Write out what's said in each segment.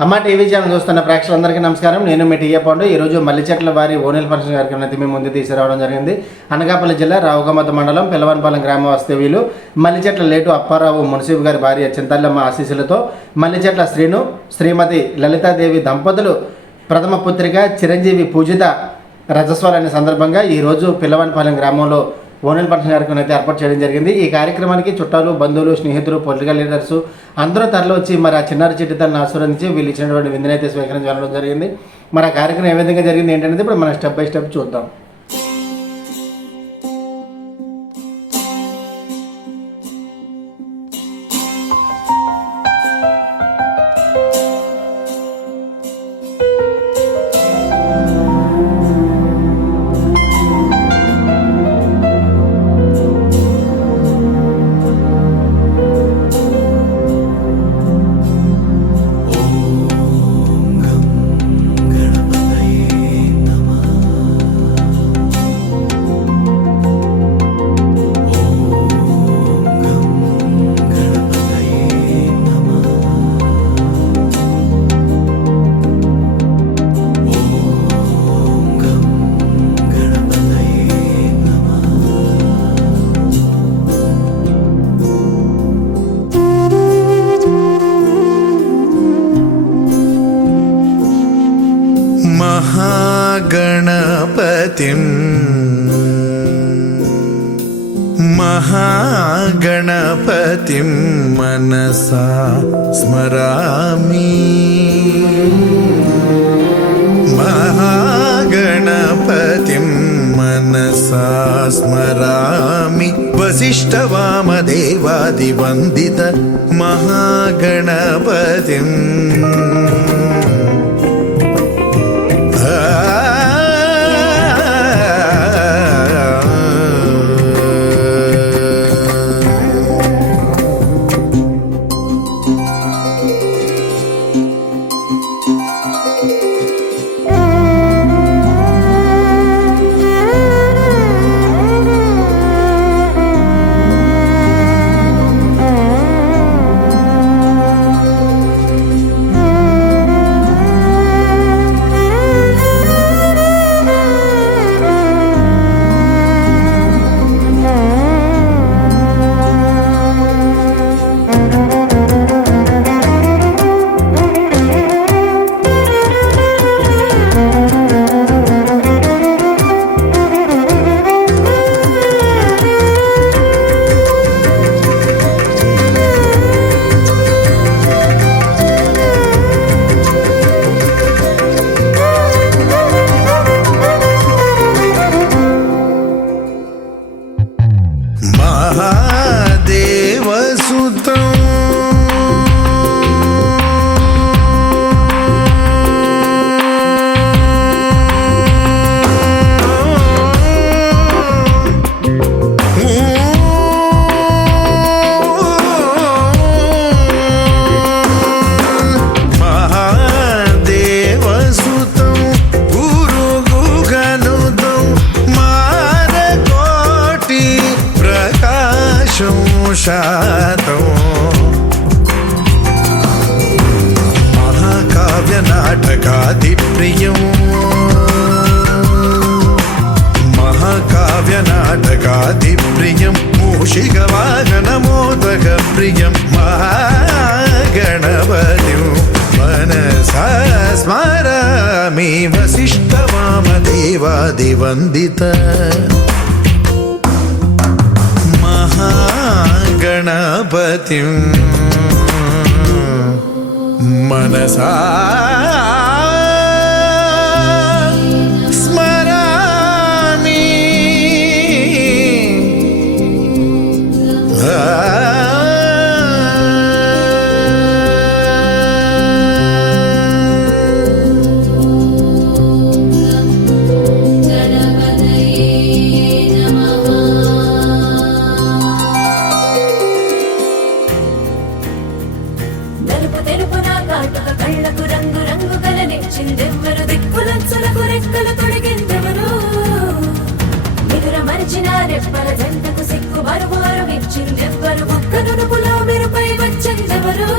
అమ్మ TV channel చూస్తున్న ప్రేక్షకులందరికీ నమస్కారం. నేను మీ టీఏ పాండు. ఈరోజు మల్లిచెట్ల వారి ఓనెల్ ఫంక్షన్ కార్యక్రమం అయితే మేము ముందు తీసుకురావడం జరిగింది. అనకాపల్లి జిల్లా రావుగమత మండలం పిల్లవనపాలెం గ్రామ వాస్తవ్యులు మల్లిచెట్ల లేటు అప్పారావు మున్సిబ్ గారి భార్య చింతల్లమ్మ ఆశీస్సులతో మల్లిచెట్ల శ్రీను శ్రీమతి లలితాదేవి దంపతులు ప్రథమ పుత్రిక చిరంజీవి పూజిత రజస్వాలైన సందర్భంగా ఈరోజు పిల్లవనపాలెం గ్రామంలో ఓనెల్ ఫంక్షన్ కార్యక్రమం అయితే ఏర్పాటు చేయడం జరిగింది. ఈ కార్యక్రమానికి చుట్టాలు, బంధువులు, స్నేహితులు, పొలిటికల్ లీడర్స్ అందరూ తరలి వచ్చి మరి ఆ చిన్నారి చిట్టితలను ఆస్వాదించి వీళ్ళు ఇచ్చినటువంటి విందునైతే స్వీకరించి వెళ్ళడం జరిగింది. మరి ఆ కార్యక్రమం ఏ విధంగా జరిగింది ఏంటనేది ఇప్పుడు మనం స్టెప్ బై స్టెప్ చూద్దాం. महागणपतिं मनसा स्मरामि. महागणपतिं मनसा स्मरामि. वसिष्ठवामदेवादिवन्दित महागणपतिम्. महाकाव्यनाटकादिप्रियं महाकाव्यनाटकादिप्रियं मूषिकवाहनमोदकप्रियं महागणपतिं मनसा स्मरामि. वसिष्ठवामदेवादिवन्दित महागणपतिं मनसा स्मरामि. కళ్ళకు రంగు రంగు కలనిచ్చిందెవ్వరు, దిక్కులచ్చులకు రెక్కలు తొడిగిందెవరు, నిదుర మరిచిన రెప్పల జంటకు సిగ్గు మరుమారు ఇచ్చిందెవ్వరు, ఒక్క నునుపులో మెరుపై వచ్చిందెవరు.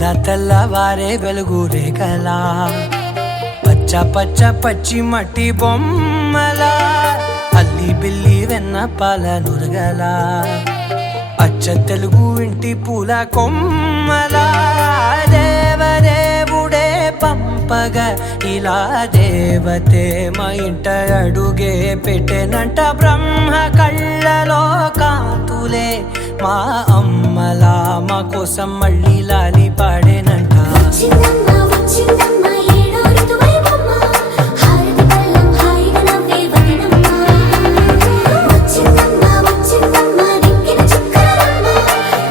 తెల్ల తెల్లవారే వెలుగు రేఖలా పచ్చ పచ్చ పచ్చి మట్టి బొమ్మలా అల్లి బిల్లి వెన్న పాల నురగలా అచ్చ తెలుగు ఇంటి పూల కొమ్మలా దేవదేవుడే పంపగా ఇలా దేవతే మా ఇంట అడుగే పెట్టెనంట బ్రహ్మ కళ్ళలో కాంతులే మా అమ్మలా మా కోసం మళ్ళీ లాలి పాడేనంట వచ్చిందమ్మ వచ్చిందమ్మ ఏడో ఋతువైవమ్మ హారతి పళ్ళం హాయిగా నవ్వే వదినమ్మ వచ్చిందమ్మ వచ్చిందమ్మ దిక్కిన చుక్కలమ్మ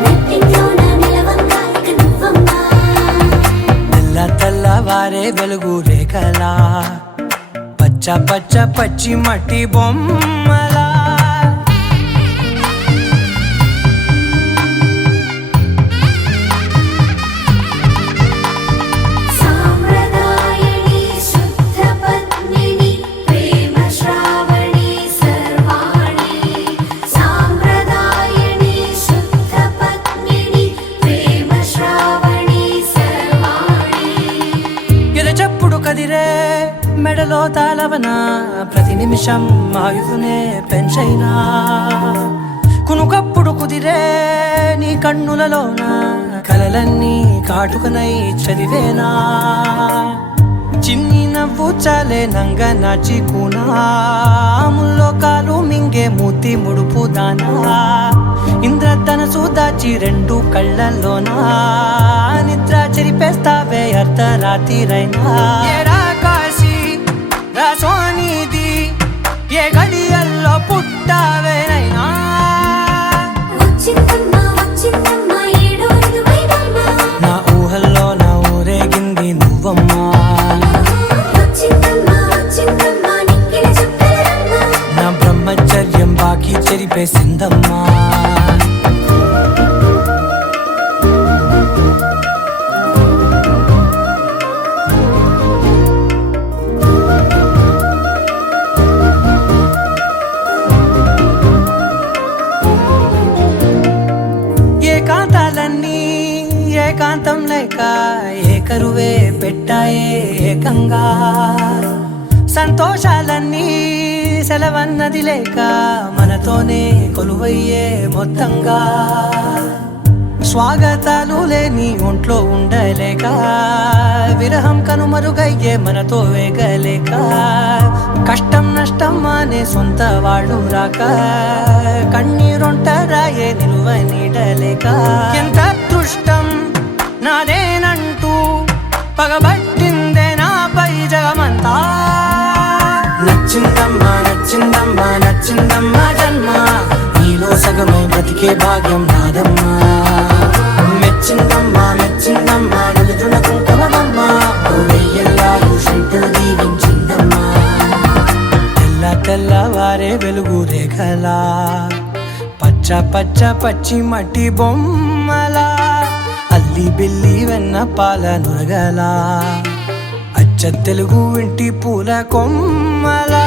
నెట్టింట్లోన నిలవంగా ఇక నువ్వమ్మ తెల్ల తెల్లవారే వెలుగు రేఖలా పచ్చ పచ్చ పచ్చి మట్టి బొమ్మలా సాంప్రదాయని శుద్ధ పద్మిని ప్రేమ శ్రావణి సర్వాణి సాంప్రదాయని శుద్ధ పద్మిని ప్రేమ శ్రావణి సర్వాణి ఎరచప్పుడు కదిరే మెడలో తాళవన ప్రతి నిమిషం ఆయువునే పెంచైనా కునుకప్పుడు కుదిరే నీ కన్నులలోన కలలన్నీ కాటుకనై చదివేనా చిన్ని నవ్వు చాలే నంగ నాచి ముల్లోకాలు మింగే మూతి ముడుపు దానా ఇంద్రధనసు దాచి రెండు కళ్ళల్లోనా నిద్ర చెరిపేస్తావే అర్ధరాత్రిరైనా ఏడా కాశీ రాసోనిది ఏ గడియల్లో పుట్టావేనైనా వచ్చిందమ్మ వచ్చిందమ్మ ఏడో ఋతువైవమ్మ నా ఊహల్లో నా ఊరేగింది నువ్వమ్మా వచ్చిందమ్మ వచ్చిందమ్మ నిక్కిన చుక్కలమ్మ నా బ్రహ్మచర్యం బాకీ చెరిపేసిందమ్మా ఏకాంతాలన్నీ ఏకాంతం లేక ఏకరువే పెట్టాయే ఏకంగా సంతోషాలన్నీ సెలవన్నది లేక మనతోనే కొలువయ్యే మొత్తంగా స్వాగతాలు లేని ఒంట్లో ఉండలేక విరహం కనుమరుగయ్యే మనతో వేగలేక కష్టం నష్టం అనే సొంత వాళ్ళు రాక కన్నీరొంటరాయే నిలువ నీడలేక ఎంత అదృష్టం నాదేనంటూ పగబట్టిందే నాపై జగమంతా నచ్చిందమ్మా నచ్చిందమ్మా నచ్చిందమ్మా జన్మ నీలో సగమై బ్రతికే భాగ్యం నాదమ్మా మెచ్చిందమ్మా మెచ్చిందమ్మా నిలుచున కుంకుమమ్మా వెయ్యల్లాలు శంకరు దీవించిందమ్మా తెల్ల తెల్లవారే వెలుగు రేఖలా పచ్చ పచ్చ పచ్చి మట్టి బొమ్మలా అల్లి బిల్లి వెన్న పాల నురగలా అచ్చ తెలుగు ఇంటి పూల కొమ్మలా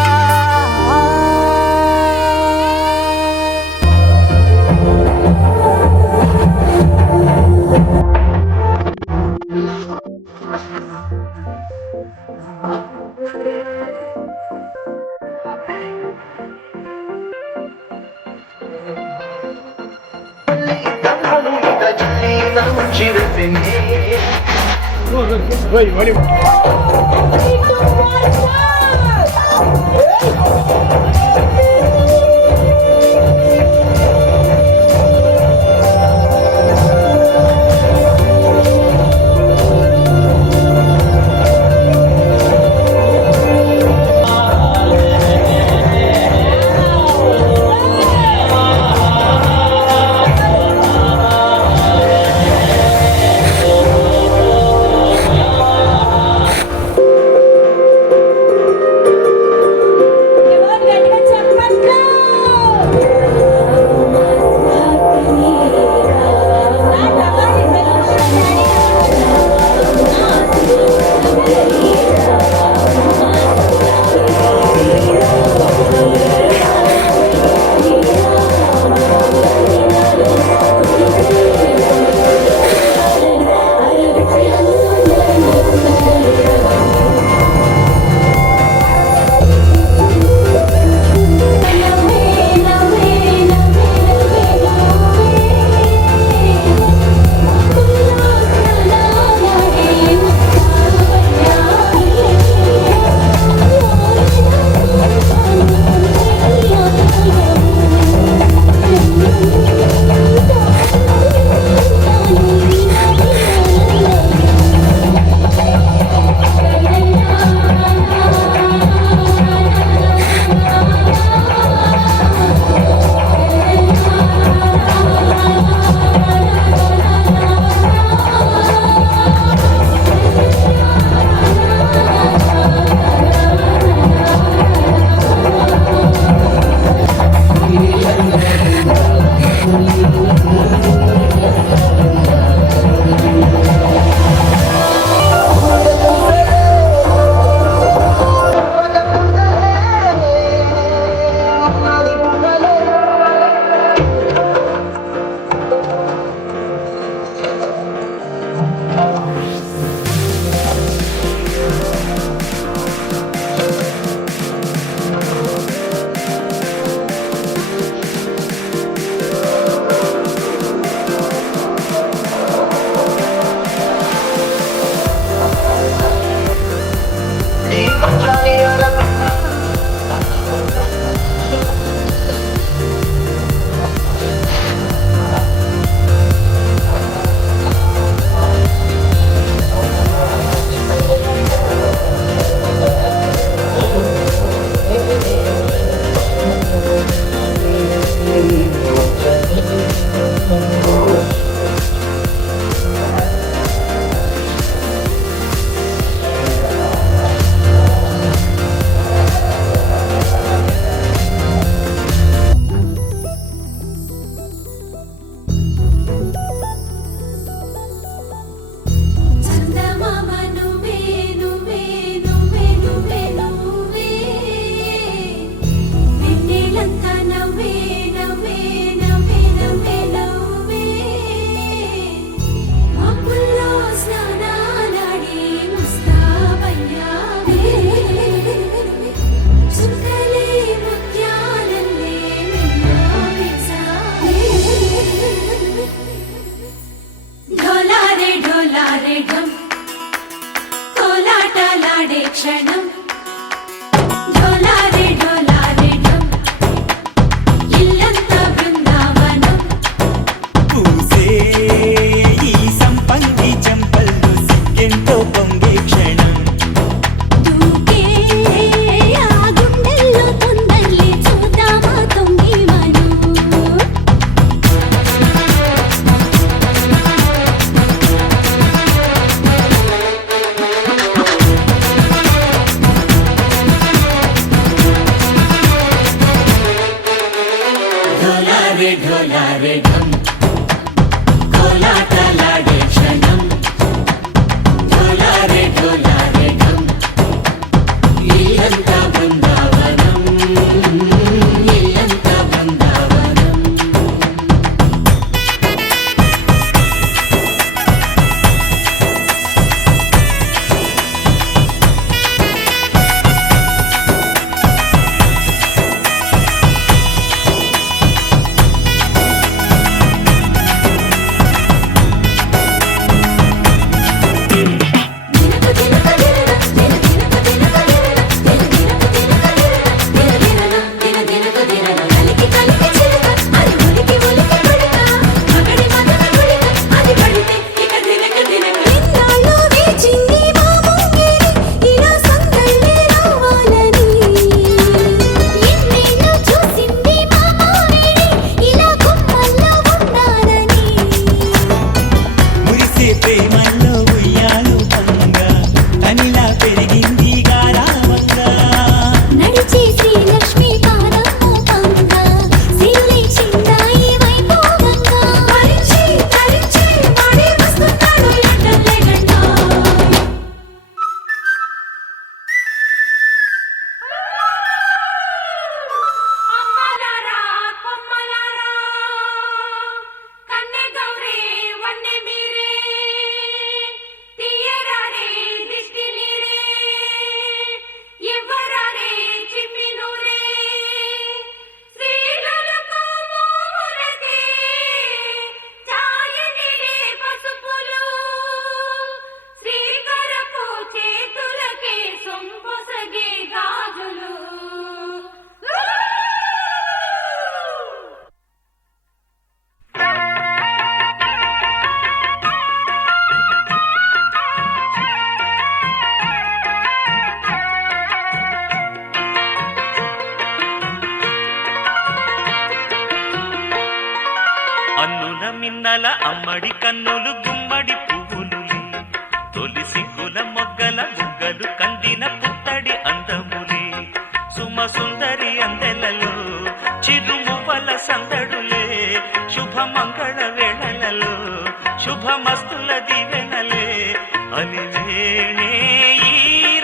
డోలారే ఢం కోలాటలాడే క్షణం డోలారే డోలారే ఢం ఇల్లంతా బృందావనం పూసే ఈ సంపంగి చెంపల్లో సిగ్గెంతో పొంగే క్షణం దూకే ఆ గుండెల్లో తొందరలే చూద్దామా తొంగి మనం ఢోలారే ఢోలారే ఢం కోలాటలాడే క్షణం ఢోలారే ఢోలారే ఢం ఇల్లంతా బృందావనం ఇల్లంతా బృందావనం మురిసే ప్రేమల్లో ఉయ్యాలు పంగా తనిలా పెరిగింది గారావంగా నడిచే శ్రీ లక్ష్మీ పాదము పంగా సిరులే చిందాయి వైభోగంగా తరించి తరించి వాడే వస్తున్నాడు ఎండలే గంట అమ్మలారా కొమ్మలారా కన్నె గౌరీ వన్నె మీరే తీయరారే దిష్టి నీరే ఇవ్వరారే చిమ్మి నూరే శ్రీలకు మూరతే ఛాయనిలే పసుపులు శ్రీకరపు చేతులకే సొంపొసగే గాజులు అన్నుల మిన్నల అమ్మడి కన్నులు గుమ్మడి పువ్వులులే తొలి సిగ్గుల మొగ్గల బుగ్గలు కందిన పుత్తడి అందములే సుమ సుందరి అందెలలో చిరుమువ్వల సందడులే శుభమంగళ వేళలలో శుభమస్తుల దివెనలే అలివేణే ఈ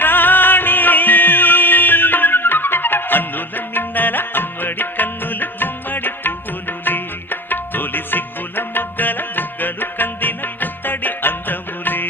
రాణి అన్నుల మిన్నల అమ్మడి కన్నులు గుమ్మడి పువ్వులులే తొలి సిగ్గుల మొగ్గల బుగ్గలు కందిన పుత్తడి అందములే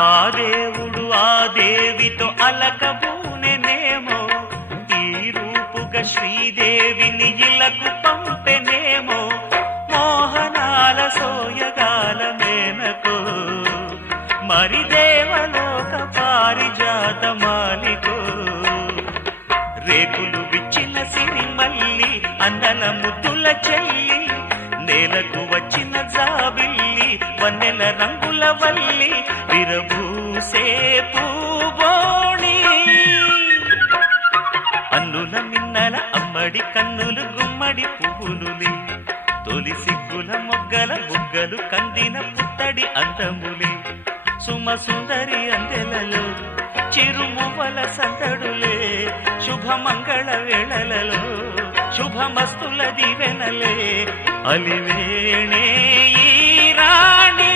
ఆ దేవుడు ఆ దేవితో అలకబూనెనేమో ఈ రూపుగా శ్రీదేవిని ఇలకు పంపెనేమో మోహనాల సోయగాల మేనకో మరి దేవలోక పారిజాత మాలికో రేకులు విచ్చిన సిరిమల్లి అందల ముద్దుల చెల్లి నేలకు వచ్చిన జాబిల్లి వన్నెల రంగుల వల్లి విరబూసే పూబోణి అన్నుల మిన్నల అమ్మడి కన్నులు గుమ్మడి పువ్వులులే తొలి సిగ్గుల మొగ్గల బుగ్గలు కందిన పుత్తడి అందములే సుమ సుందరి అందెలలో చిరుమువ్వల సందడులే శుభమంగళ వేళలలో శుభమస్తుల దివెనలే అలివేణే ఈ రాణి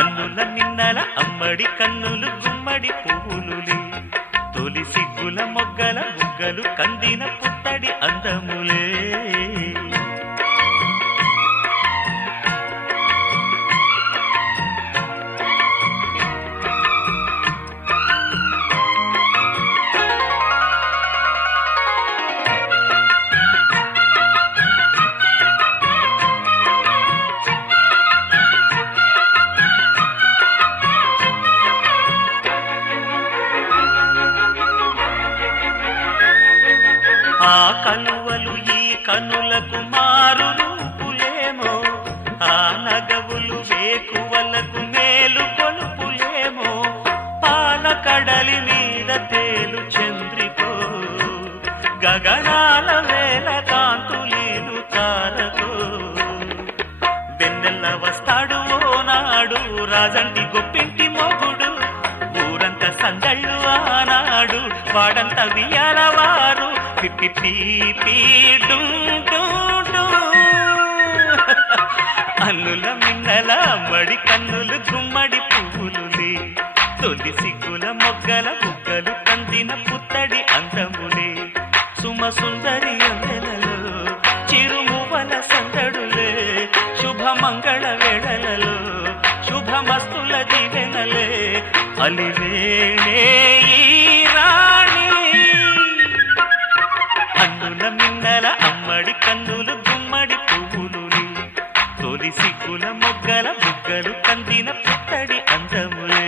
అన్నుల మిన్నల అమ్మడి కన్నులు గుమ్మడి పువ్వులులే తొలి సిగ్గుల మొగ్గల బుగ్గలు కందిన పుత్తడి అందములే ఆ కలువలు ఈ కనులకు మారు రూపులేమో ఆ నగవులు వేకువలకు మేలు కొలుపులేమో పాల కడలి మీద తేలు చంద్రికో గగనాల వేల కాంతులీలు తారకో వెన్నెల్ల వస్తాడు ఓనాడు రాజంటి గొప్పింటి మొగుడు ఊరంత సందళ్ళు ఆనాడు వాడంత వియ్యాలవారు అల్లుల మిన్నల మడి కన్నులు గుమ్మడి పువ్వులులే తొలి సిగ్గుల మొగ్గల బుగ్గలు కందిన పుత్తడి అందములే సుమ సుందరి అందెలలో చిరుమువల సందడులే శుభమంగళ వేళలలో శుభమస్తుల దివెనలే అలివేణే ఈ రాణి అన్నుల మిన్నల అమ్మడి కన్నులు గుమ్మడి పువ్వులుని తొలి సిగ్గుల మొగ్గల బుగ్గలు కందిన పుత్తడి అందములే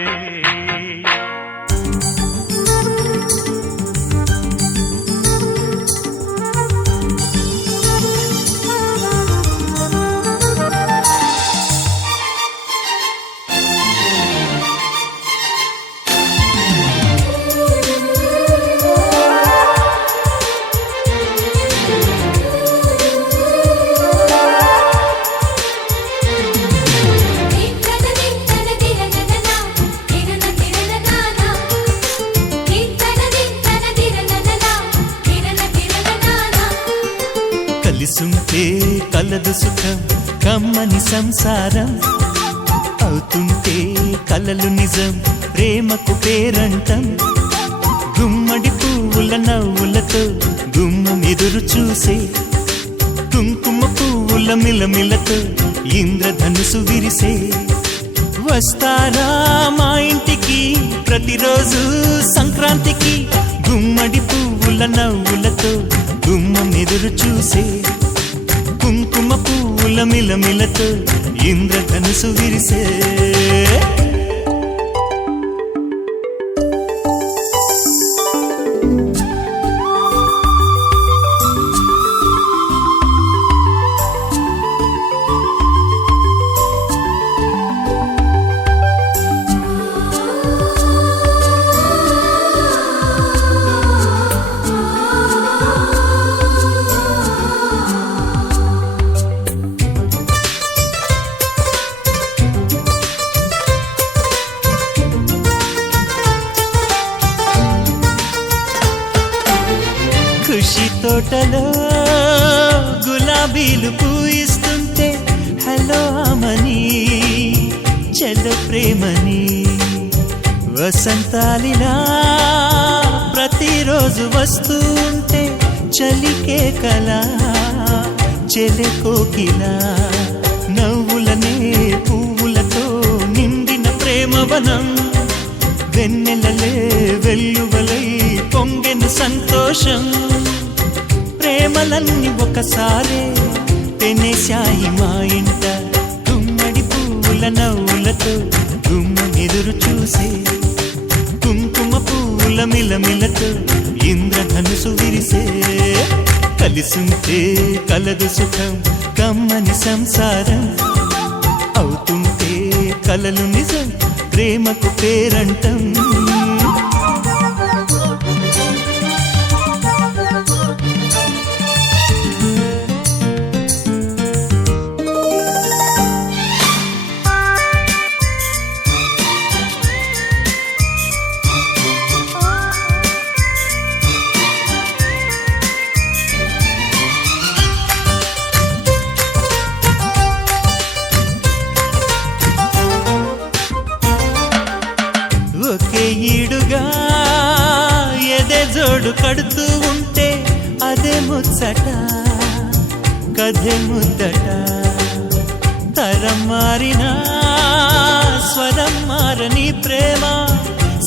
కలిసుంటే కలదు సుఖం కమ్మని సంసారం అవుతుంటే కలలు నిజం ప్రేమకు పేరంటం గుమ్మడి పువ్వుల నవ్వులతో గుమ్మం ఎదురు చూసే కుంకుమ పువ్వుల మిలమిలతో ఇంద్రధనుసు విరిసే వస్తారా మా ఇంటికి ప్రతిరోజు సంక్రాంతికి గుమ్మడి పువ్వుల నవ్వులతో గుమ్మం ఎదురు చూసే కుంకుమ పువ్వుల మిలమిలతో ఇంద్రధనుసు విరిసే ఖుషి తోటలో గులాబీలు పూయిస్తుంటే హలో అమని చెల్ల ప్రేమని వసంతాలిలా ప్రతిరోజు వస్తూ ఉంటే చలికే కలా చెలె కోకిలా నవ్వులనే పువ్వులతో నిండిన ప్రేమవనం వెన్నెలలే వెల్లువలై పొంగెను సంతోషం ప్రేమలన్నీ ఒకసారే పెనేశాయి మా ఇంట గుమ్మడి పువ్వుల నవ్వులతో గుమ్మం ఎదురు చూసే కుంకుమ పువ్వుల మిలమిలతో ఇంద్రధనుసు విరిసే కలిసుంటే కలదు సుఖం కమ్మని సంసారం అవుతుంటే కలలు నిజం ప్రేమకు పేరంటం ముచ్చట కథె ముద్దట తరం మారినా స్వరం మారని ప్రేమ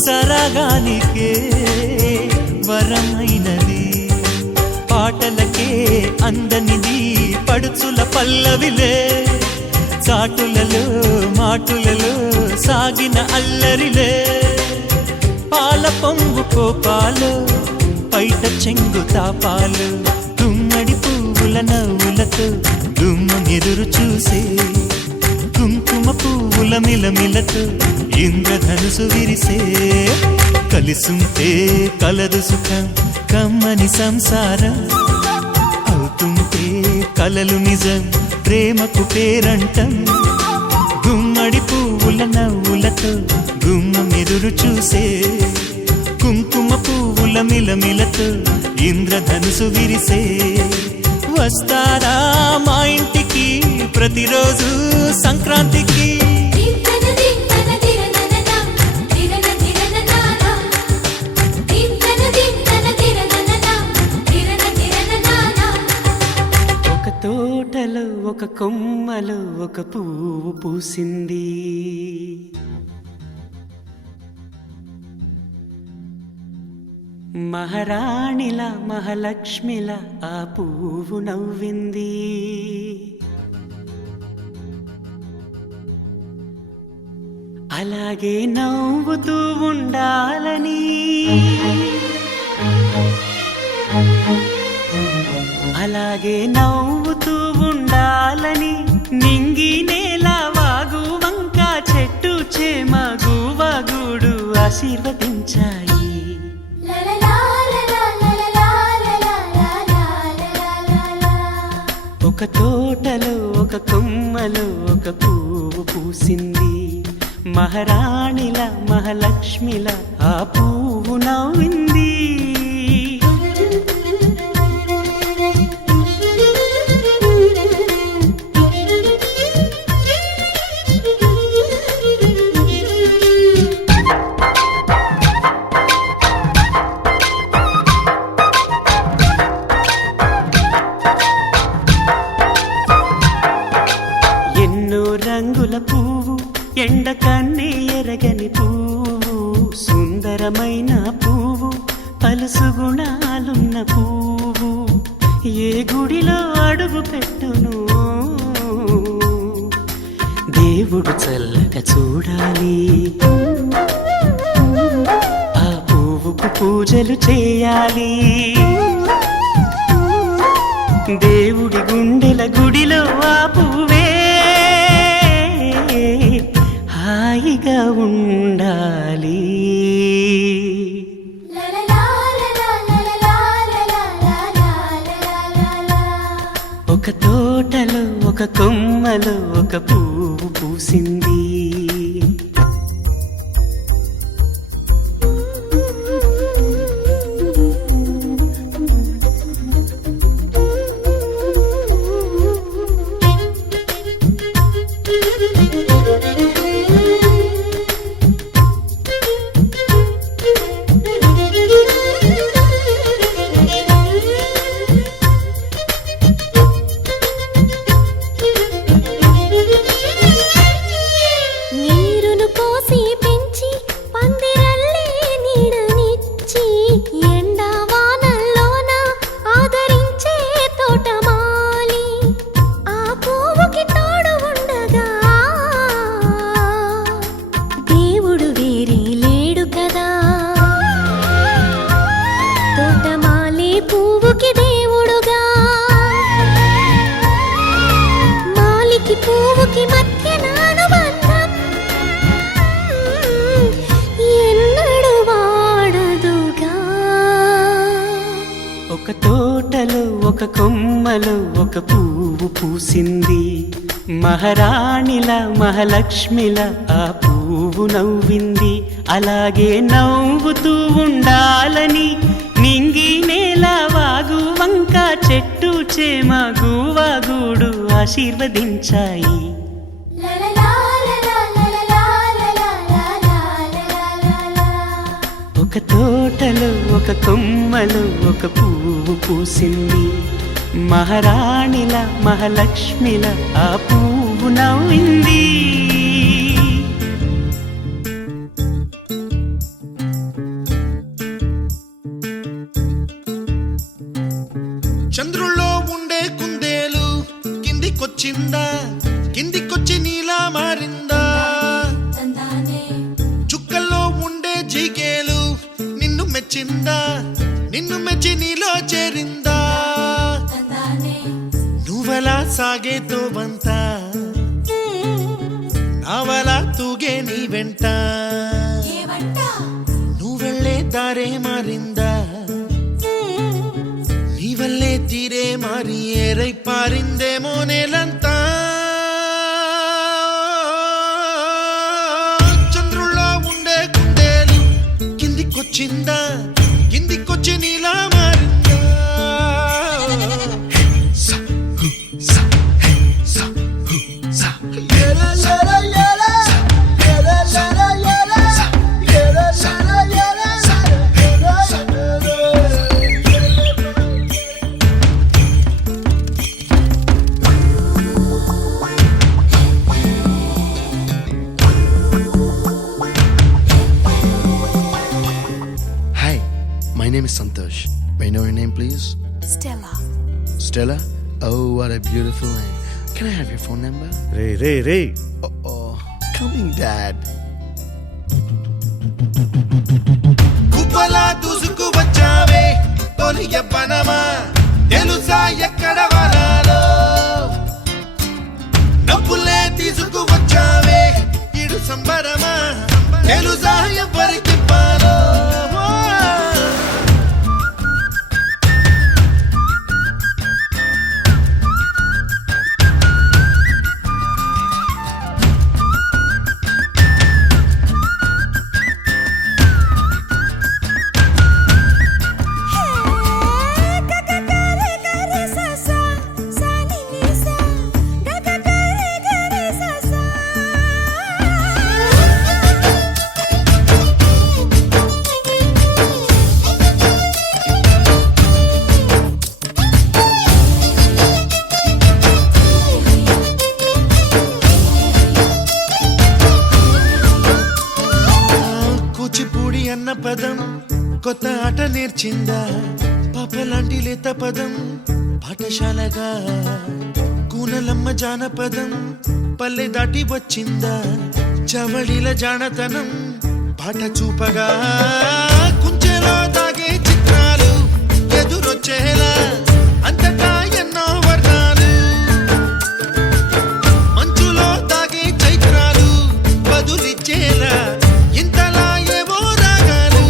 సరగానికే వరమైనది పాటలకే అందనిది పడుచుల పల్లవిలే చాటులలో మాటులలో సాగిన అల్లరిలే పాల పొంగు కోపాలు పైట చెంగు తాపాలు గుమ్మడి పువ్వుల నవ్వులతో గుమ్మనెదురు చూసే కుంకుమ పువ్వుల మిలమిలతో ఇంద్రధనుసు విరిసే కలిసుంటే కలదు సుఖం కమ్మని సంసారం అవుతుంటే కలలు నిజం ప్రేమకు పేరంటం గుమ్మడి పువ్వుల నవ్వులతో గుమ్మెదురు చూసే కుంకుమ పువ్వుల మిలమిలతో ఇంద్రధనుసు విరిసే వస్తారా మా ఇంటికి ప్రతిరోజు సంక్రాంతికి దింతన దింతన తిరననన తిరన తిరననానా దింతన దింతన తిరననన తిరన తిరననానా ఒక తోటలో ఒక కొమ్మలో ఒక పువ్వు పూసింది మహారాణిలా మహాలక్ష్మిలా ఆ పువ్వు నవ్వింది అలాగే నవ్వుతూ ఉండాలని అలాగే నవ్వుతూ ఉండాలని నింగి నేల వాగు వంక చెట్టు చేమ గువగూడు ఆశీర్వదించాయి ఒక తోటలో ఒక కొమ్మలో ఒక పువ్వు పూసింది మహారాణిల మహాలక్ష్మిల ఆ పువ్వు నవ్వింది రంగుల పువ్వు ఎండ కన్నే ఎరగని పువ్వు సుందరమైన పువ్వు పలుసు గుణాలున్న పువ్వు ఏ గుడిలో అడుగు పెట్టును దేవుడు చల్లగా చూడాలి ఆ పువ్వుకు పూజలు చేయాలి దేవుడి గుండెల గుడిలో ఆ పువ్వే హాయిగా ఉండాలి ఒక తోటలో ఒక కొమ్మలో ఒక పువ్వు పూసింది ఒక తోటలో ఒక కొమ్మలో ఒక పువ్వు పూసింది మహారాణిల మహాలక్ష్మిల ఆ పువ్వు నవ్వింది అలాగే నవ్వుతూ ఉండాలని నింగి నేల వాగు వంక చెట్టు చేమ గువగూడు ఆశీర్వదించాయి ఒక తోటలో ఒక కొమ్మలో ఒక పువ్వు పువ్వు పూసింది, మహారాణిల మహాలక్ష్మిల ఆ పువ్వు నవ్వింది. చంద్రుల్లో ఉండే కుందేలు కిందికొచ్చిందా, కిందికొచ్చి నీలా మారిందా? తందానే చుక్కల్లో ఉండే జీకేలు నిన్ను మెచ్చిందా, నిన్ను మెచ్చి నీలో చేరిందా? తందానే నువ్వలా సాగే తోవంతా, నావలా తూగే నీ వెంట, ఏవంట నువ్వెళ్ళే దారే మారిందా, నీ వల్లే తీరే మారి ఏరై పారిందేమో నేలంతా. చంద్రుల్లో ఉండే కుందేలు కిందికొచ్చిందా, కిందికొచ్చి నీలా మారిందా? సా, హు, సా, హే, సా, హు, సా. Hi, my name is Santosh. May I know your name, please? Stella. Stella? Oh, what a beautiful name. Can I have your phone number? Ray Oh, coming, Dad. కుప్పలా దూసుకు వచ్చావే తొలి యవ్వనమా, తెలుసా ఎక్కడ వరాలో? డబ్బులే తీసుకు వచ్చావే ఇడు సంబరమా, తెలుసా ఎవరికి పాలో? కూచిపూడి అన్న పదం కొత్త ఆట నేర్చిందా, పాపలాంటి లేత పదం పాఠశాలగా, కూనలమ్మ జానపదం పల్లె దాటి వచ్చిందా, చవళిల జానతనం పాట చూపగా, కుంచెలో దాగే చిత్రాలు ఎదురొచ్చేలా అంతటా ఎన్నో వర్ణాలు, మంచులో దాగే చైత్రాలు బదులిచ్చేలా ఇంతలా ఏవో రాగాలు.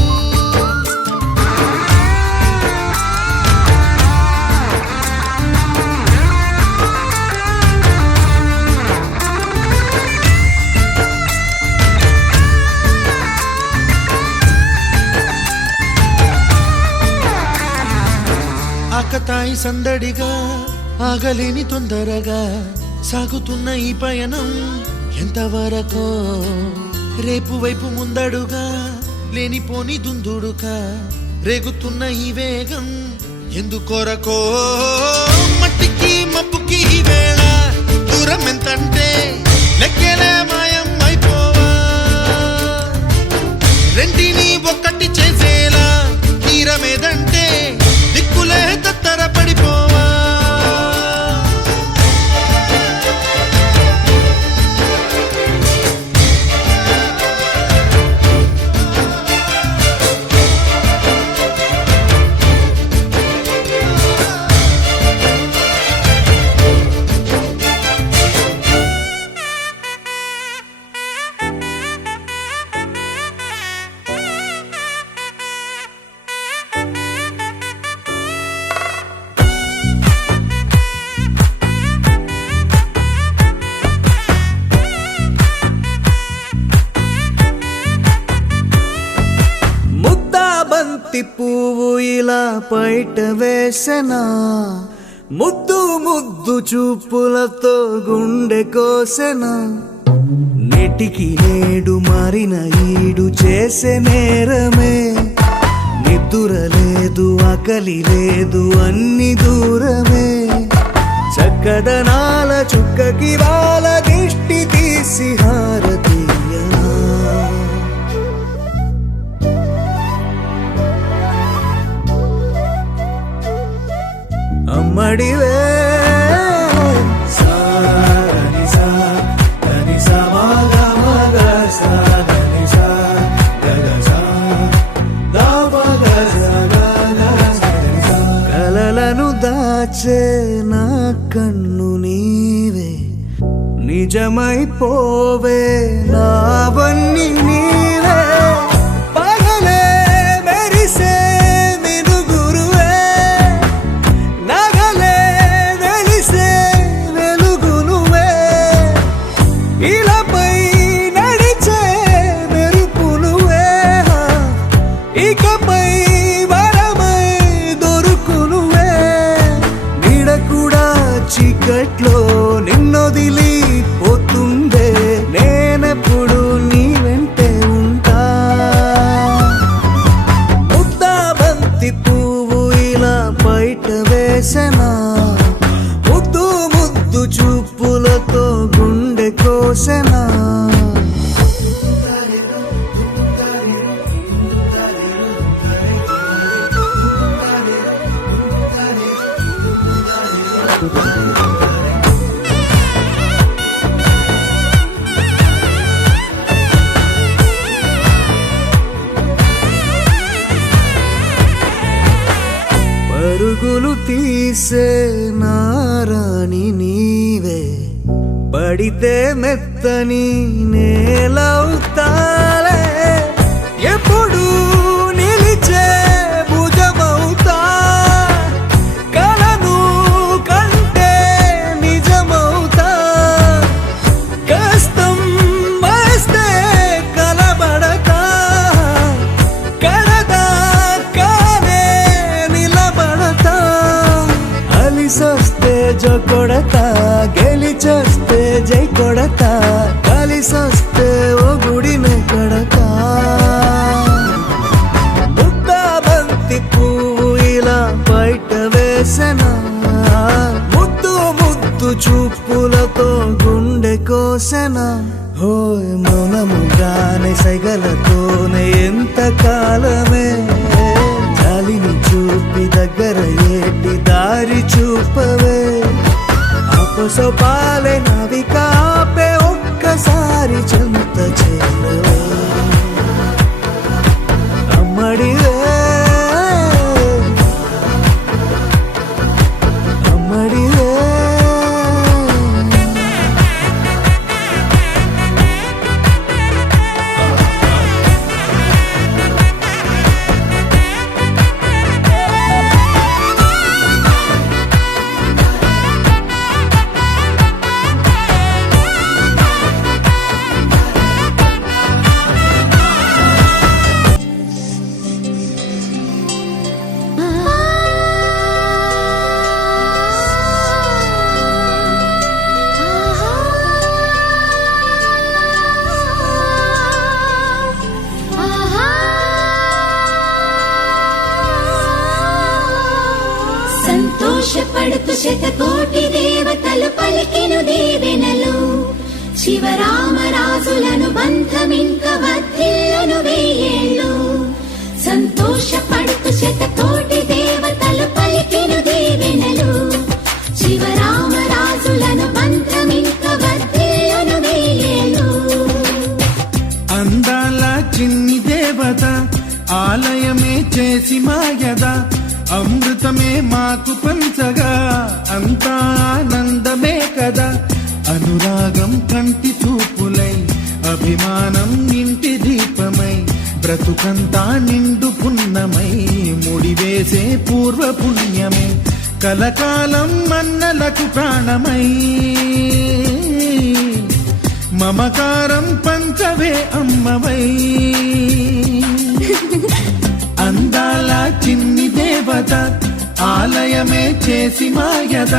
ఆకతాయి సందడిగా ఆగలేని తొందరగా సాగుతున్న ఈ పయనం ఎంతవరకో, రేపు వైపు ముందడుగా లేనిపోని దుందుడుగా రేగుతున్న ఈ వేగం ఎందుకొరకో? మట్టికి మబ్బుకి ఈ వేళ దూరం ఎంతంటే లెక్కలే మాయం అయిపోవా, రెంటిని ఒక్కటి చేసేలా తీరమేదంటే దిక్కులే తత్తర పడిపోవా. బంతి పువ్వు ఇలా పైట వేసెనా, ముద్దు ముద్దు చూపులతో గుండె కోసెనా, నెటికి నేడు మారిన ఈడు చేసే నేరమే, నిద్ర నిదుర లేదు ఆకలి లేదు అన్ని దూరమే చక్కదనాల చుక్కకి వాళ్ళ దిష్టి తీసి హారతీయనా అమ్మడివే సాని సా దని సా మగ మగ సా దని సా గగ సా దా మగ సా గగ సా కలలను దాచే నా కన్ను నీవే నిజమైపోవే నావన్నీ నీవే పగలే మెరిసే మినుగురువే నగలే వెలిసే వెలుగు నువ్వే ఇలాపై నడిచే మెరుపు నువ్వే ఇకపై వరమై దొరుకు నువ్వే నీడ కూడా చీకట్లో నిన్నొదిలి పోతుందే నేనెప్పుడు నీ వెంటే ఉంటా ముద్దా బంతి పువ్వు ఇలా బయట వేసెనా ముద్దు ముద్దు చూపులతో గుండె కోసెనా పరుగులు తీసే నారాణి నీవే పడితే మెత్తని నేలవుతాలే ఎప్పుడు నిలిచే భుజమవుతా కలను కంటే నిజమవుతా కష్టం వస్తే కలబడతా కడదా కానే నిలబడతా అలిసొస్తే జో కొడతా గెలిచొస్తే జై కొడతా కలిసొస్తే ఓ గుడినే కడతా ముద్దా బంతి పువ్వు ఇలా బయట వేసెనా ముద్దు ముద్దు చూపులతో గుండె కోసెనా హోయ్ మౌనముగానే సైగలతోనే ఎంత కాలమే జాలిని చూపి దగ్గర ఏటి దారి చూపవే అపసోపాలే నవికాపే ఒక్కసారి చెంత చేరవే అమ్మడివే అమ్మడివే సంతోషపడుతు శతకోటి దేవతలు పలికిను దీవెనలు శివరామరాజులను బంధమింక వర్ధిల్లును వెయ్యేళ్ళు సంతోషపడుతు శతకోటి దేవతలు పలికిను దీవెనలు శివరామరాజులను బంధమింక వర్ధిల్లును వెయ్యేళ్ళు అందాల చిన్ని దేవత ఆలయమే చేసి మాయద అమృతమే మాకు పంచగా అంతా ఆనందమే కదా అనురాగం కంటి చూపులై అభిమానం ఇంటి దీపమై బ్రతుకంతా నిండు పున్నమై ముడివేసే పూర్వ పుణ్యమే కలకాలం మన్నలకు ప్రాణమై మమకారం పంచవే అమ్మవై అందాల చిన్ని దేవత ఆలయమే చేసి మాయద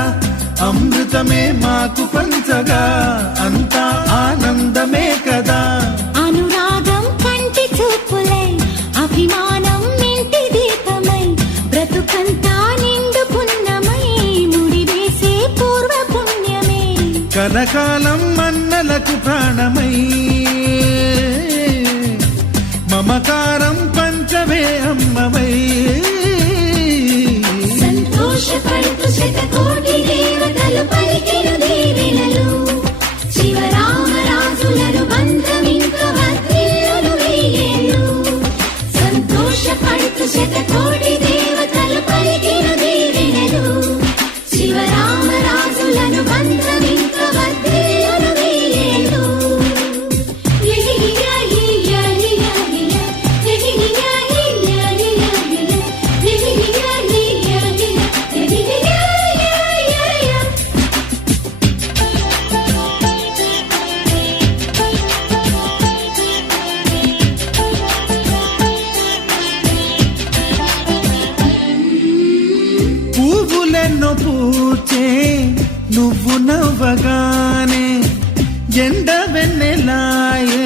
అమృతమే మాకు పంచగా అంతా ఆనందమే కదా అనురాగం కంటి చూపులై అభిమానం ఇంటి దీపం కలకాలం అన్నలకు ప్రాణమై మమకారం పంచవే అమ్మవై సంతోషపడుతూ శతకోటి దేవతలు పలికెను దీవెనలు శివరామరాజులను బంధమింక వర్ధిల్లును వెయ్యేళ్ళు సంతోషపడుతూ శతకోటి దేవతలు పలికెను దీవెనలు శివరామరాజులను బంధమింక వర్ధిల్లును వెయ్యేళ్ళు పువ్వులెన్నో పూచే నువ్వు నవ్వగానే ఎండ వెన్నెలాయే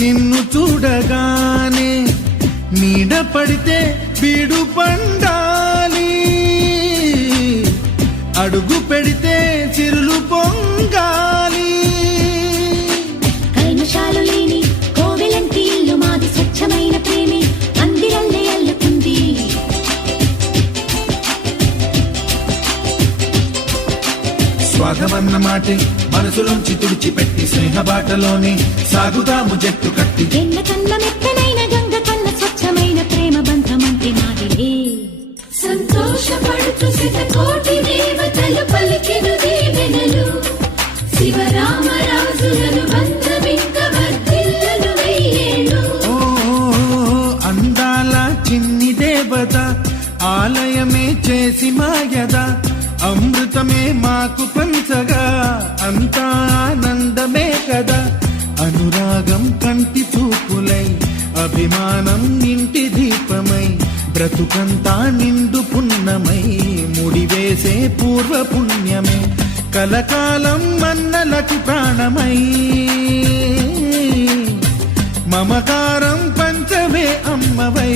నిన్ను చూడగానే నీడ పడితే బీడు పండాలి అడుగు పెడితే చిరులు పొంగాలి కల్మషాలు లేని కోవెలంటి ఇల్లు మాది స్వచ్ఛమైన ప్రేమే అందిరల్లే అల్లుకుంది స్వాగమన్న మాటే మనసులోంచి తుడిచిపెట్టి స్నేహబాటలోని సాగుదాము జట్టు కట్టి వెన్న కన్న మెత్తనైన గంగ కన్న స్వచ్ఛమైన ప్రేమ బంధమంటే మాదిలే సంతోషపడుతూ శతకోటి దేవతలు పలికెను దీవెనలు శివరామరాజులను బంధమింక వర్ధిల్లును వెయ్యేళ్ళు ఓ అందాల చిన్ని దేవత ఆలయమే చేసి మాయద అమృతమే మాకు పంచగా అంతా ఆనందమే కదా అనురాగం కంటి చూపులై అభిమానం ఇంటి దీపమై బ్రతుకంతా నిండు పున్నమై ముడివేసే పూర్వ పుణ్యమే కలకాలం మన్నలకు ప్రాణమై మమకారం పంచవే అమ్మవై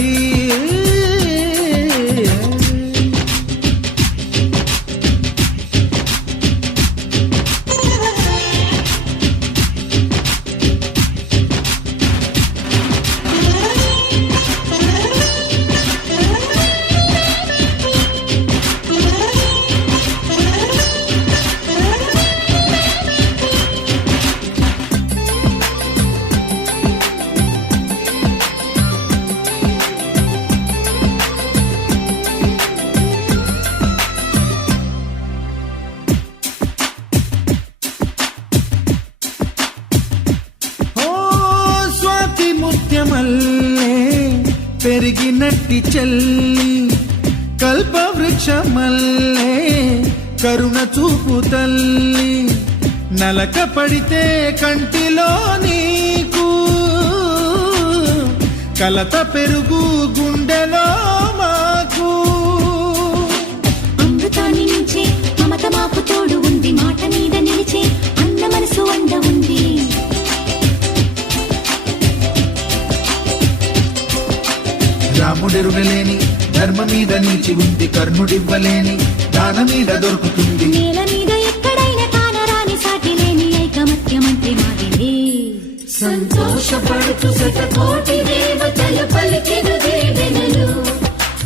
ముత్యమల్లే పెరిగినట్టి చెల్లి కల్పవృక్షమల్లే కరుణ చూపు తల్లి నలక పడితే కంటిలో నీకు కలత పెరుగు గుండెలో మాకు అమృతాన్ని మించే మమత మాకు తోడు ఉంది మాట మీద నిలిచే అన్న మనసు అండ ఉంది రాముడెరుగలేని ధర్మ మీద నిలిచి ఉంది కర్ణుడివ్వలేని దాన మీద దొరుకుతుంది నేల మీద ఎక్కడైనా కానరాని సాటి లేని ఐకమత్యమంటే మాదిలే సంతోషపడుతూ శతకోటి దేవతలు పలికెను దీవెనలు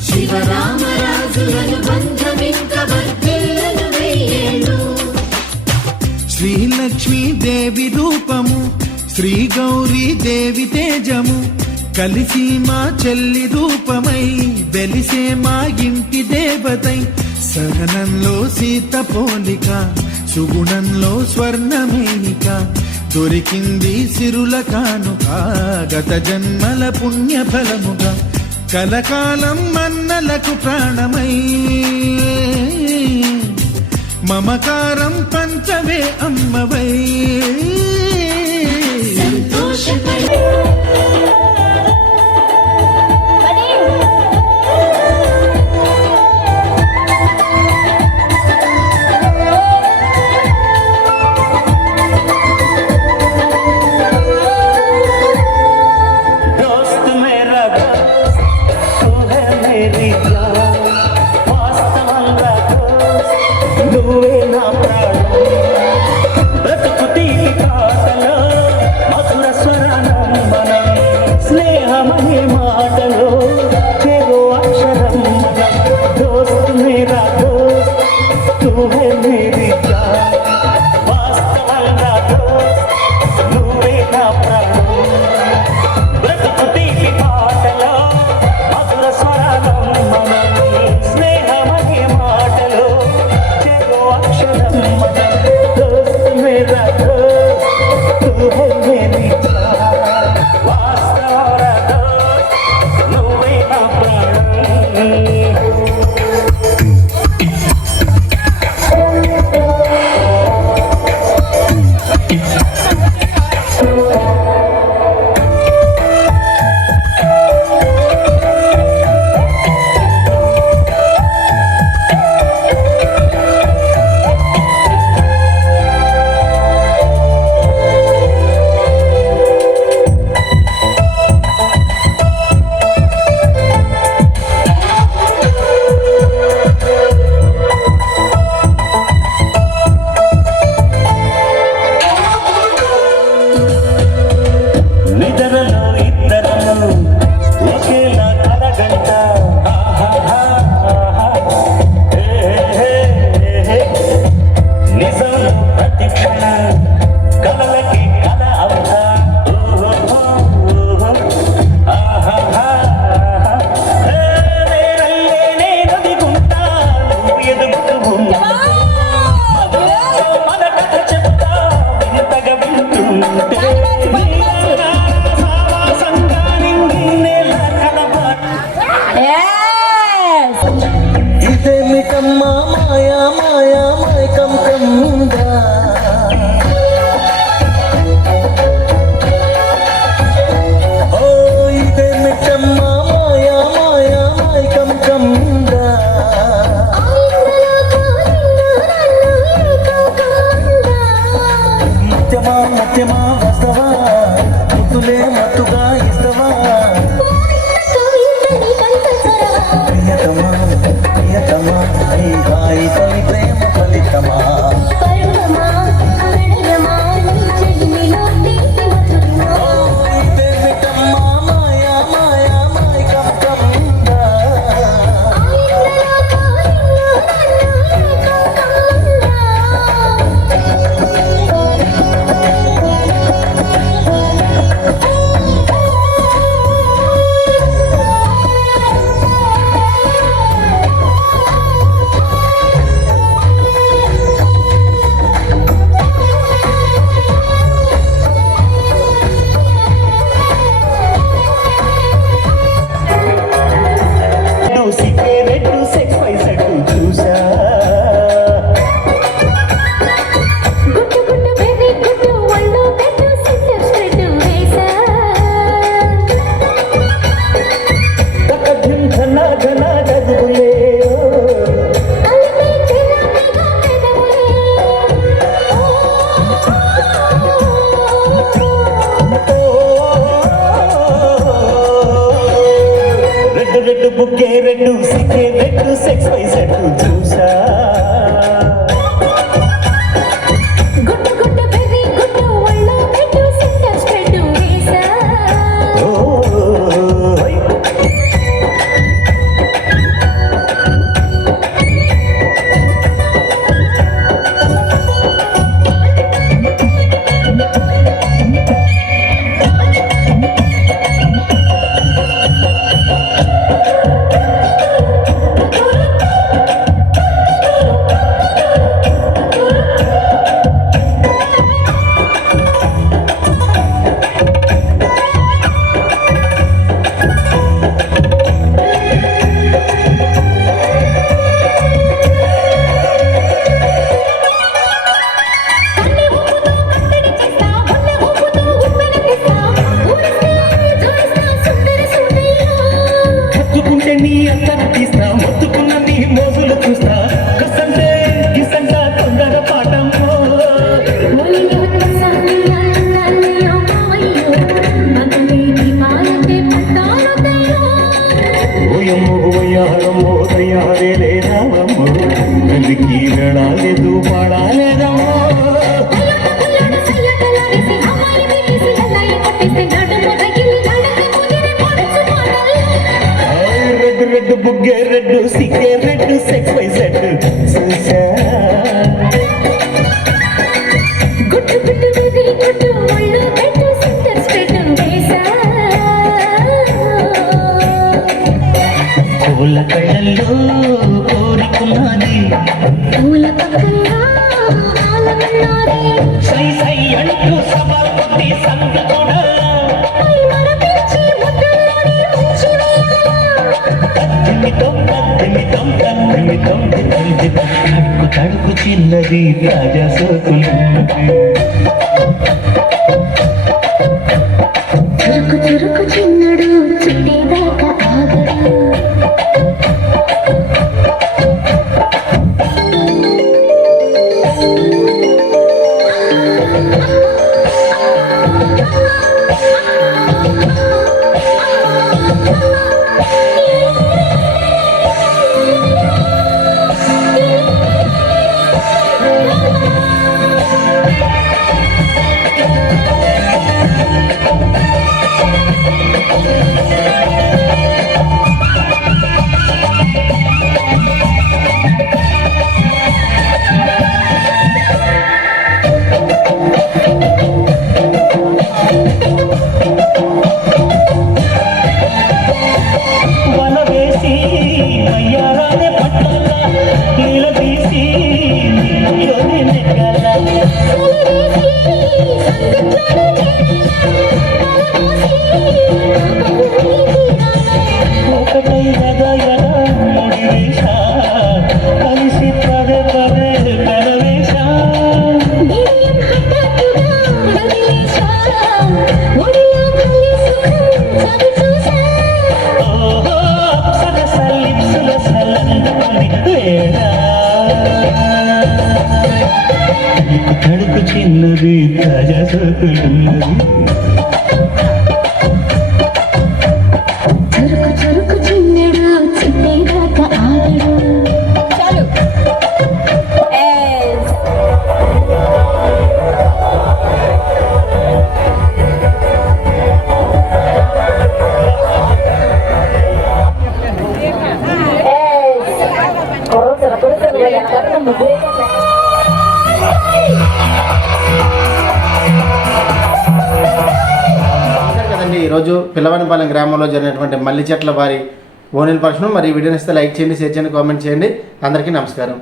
శివరామరాజులను బంధమింక వర్ధిల్లును వెయ్యేళ్ళు శ్రీలక్ష్మీ దేవి రూపము శ్రీ గౌరీ దేవి తేజము కలిసి మా చెల్లి రూపమై వెలిసే మా ఇంటి దేవతై సహనంలో సీత పోలిక సుగుణంలో స్వర్ణమేనిక దొరికింది సిరుల కానుక గత జన్మల పుణ్య ఫలముగా కలకాలం మన్నలకు ప్రాణమై మమకారం పంచవే అమ్మవై సంతోషపడు నువ్వే నా ప్రాణం ఈ వేళ లేదు పడాలేదమ్మో రెడ్ రెడ్ బుగ్గే రెడ్ సిగ్గే రెడ్ సెక్స్ వై సెట్ చూసా పూల కళ్ళల్లో కోరికున్నది సై సై అంటూ సవాల్ కొట్టి సంత కూడా తడుకు తడుకు చిన్నది రాజా సోకులు చురుకు చురుకు చిన్నడు చుట్టేదాకా ఆగడు తడుకు చిన్నది తాజా సోకులున్నది చురుకు చురుకు చిన్నడు చుట్టేదాకా ఆగడు చాలు కదండి ఈరోజు పిల్లవనిపాలెం గ్రామంలో జరిగినటువంటి మల్లి చెట్ల వారి ఓనెల్ ఫంక్షన్. మరి ఈ వీడియోని ఇస్తే లైక్ చేయండి, షేర్ చేయండి, కామెంట్ చేయండి. అందరికీ నమస్కారం.